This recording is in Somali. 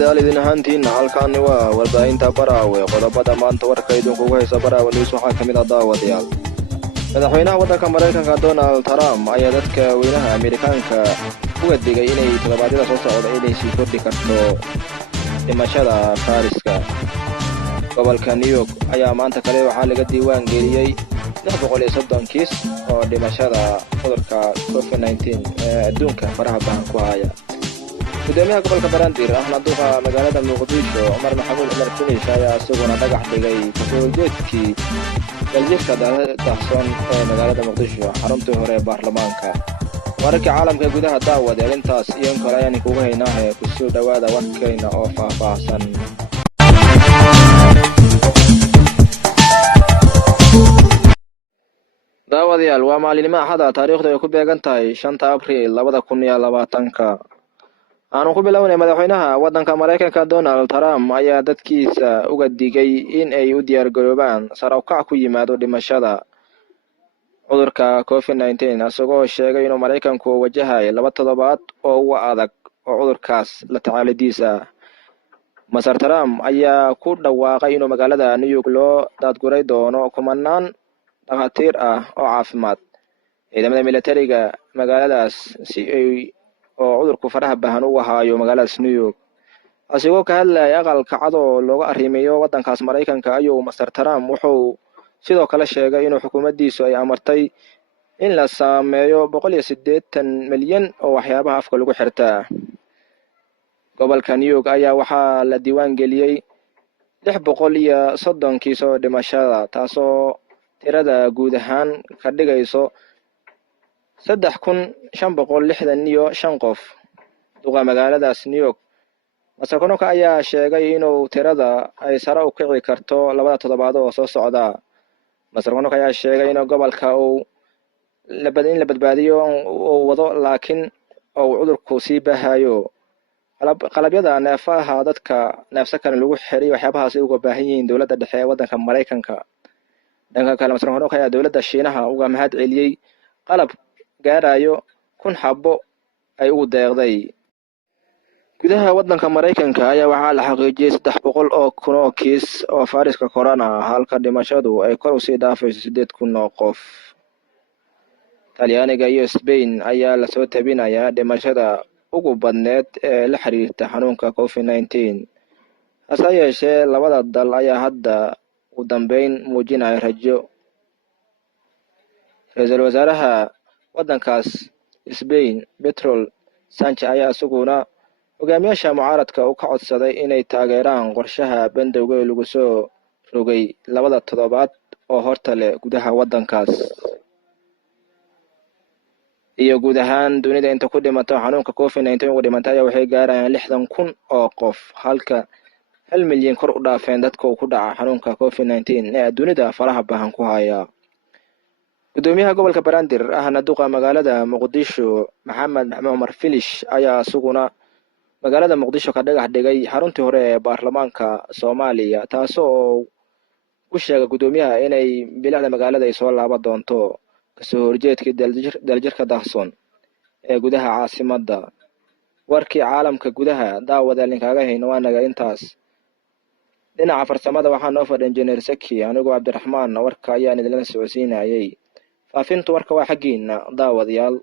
daawadayaal idin ahaantiin halkaan waa warbaahinta Baraawe qodobada maanta warka idinku haysa Baraawe news waxaa kamid ah daawadayaal madaxweynaha waddanka Mareykanka Donald Trump ayaa dadka weynaha Ameerikaanka uga digay inay todobaadyada soo socda inay sii kordhi karto dhimashada Fariska. gobolka New York ayaa maanta kale waxaa laga diiwaan geliyay 630 kiis oo dhimashada cudurka COVID-19 ee adduunka faraha badan ku haya. gudoomiyaha gobolka Banaadir ahna duqa magaalada Muqdisho Umar Maxamuud Umar Finish ayaa isaguna dhagax dhigay kasoojeedkii daljirka Dahsoon ee magaalada Muqdisho xaruntii hore ee baarlamaanka. wararka caalamka gudaha daawada intaas iyo kale ayaan kugu haynaa ku soo dhawaada warkayna oo faahfaahsan. daawadayaal waa maalinimo axada taariikhdu ay ku beegan tahay 5 Abriil 2020. aanu ku bilownay madaxweynaha waddanka Mareykanka Donald Trump ayaa dadkiisa uga digay in ay u diyaar garoobaan sare u kac ku yimaado dhimashada cudurka COVID-19 asagoo sheegay inuu Mareykanku wajahayo 2 toddobaad oo ugu adag oo cudurkaas la tacaalidiisa. Mr. Trump ayaa ku dhawaaqay inuu magaalada New York loo daadguray doono kumanaan dhakhaatiir ah oo caafimaad ciidamada militariga magaaladaas si ay oo cudurku faraha bahan u haayo magaalada New York. asigoo ka hadlay aqalka cad oo looga arrimayo waddankaas Mareykanka ayuu Mr. Trump wuxuu sidoo kale sheegay inuu xukuumaddiisu ay amartay in la sameeyo 180 milyan oo waxyaabaha afka lagu xirtaa. gobolka New York ayaa waxaa la diiwaan geliyay 630 kiis oo dhimashada taasoo tirada guud ahaan ka dhigayso 3565 qof. duqa magaaladaas New York Mr. Konoka ayaa sheegay inuu tirada ay sare u kici karto 2 toddobaad oo soo socda. Mr. Konoka ayaa sheegay in gobolka uu la badbaadiyo oo wado laakiin uu cudurku sii bahayo. qalabyada neefaha dadka neefsakan lagu xiriyo waxyaabahaas ay uga baahan yihiin dawladda dhexe ee waddanka Mareykanka. dhanka kale Mr. Konoka ayaa dawladda Shiinaha uga mahad celiyay qalab gaarayo 1,000 xabo ay ugu deeqday. gudaha waddanka Mareykanka ayaa waxaa la xaqiijiyay 300 oo kun oo kiis oo fayraska corona halka dhimashadu ay kor u sii dhaafayso 8,000 oo qof. Talyaaniga iyo Spain ayaa la soo tabinayaa dhimashada ugu badneed ee la xiriirta xanuunka COVID-19. hase yeeshee labada dal ayaa hadda u dambeyn muujinaya rajo. ra'iisul wasaaraha waddankaas Spain Pedro Sanchez ayaa isaguna hogaamiyaasha mucaaradka u ka codsaday inay taageeraan qorshaha bandowga lagu soo rogay 2 toddobaad oo horta leh gudaha waddankaas. iyo guud ahaan dunida inta ku dhimatay xanuunka COVID-19 ugu dhimantay waxay gaarayaan 60,000 oo qof halka 1 milyan kor u dhaafeen dadka ku dhaca xanuunka COVID-19 ee dunida faraha bahan ku haya. gudoomiyaha gobolka Banaadir ahna duqa magaalada Muqdisho Maxamed Umar Finish ayaa isaguna magaalada Muqdisho ka dhagax dhigay xaruntii hore ee baarlamaanka Soomaaliya taasoo ku sheegay gudoomiyaha inay bilicda magaalada ay soo laaban doonto kasoo horjeedkii daljirka Dahsoon ee gudaha caasimadda. warkii caalamka gudaha daawada linkaaga hayno waa naga intaas. dhinaca farsamada waxaa noo fadhiya Engineer Saki anigoo Cabdiraxmaan warka ayaan idin la socodsiinayay. faafintu warka waa xaqiina daawadayaal.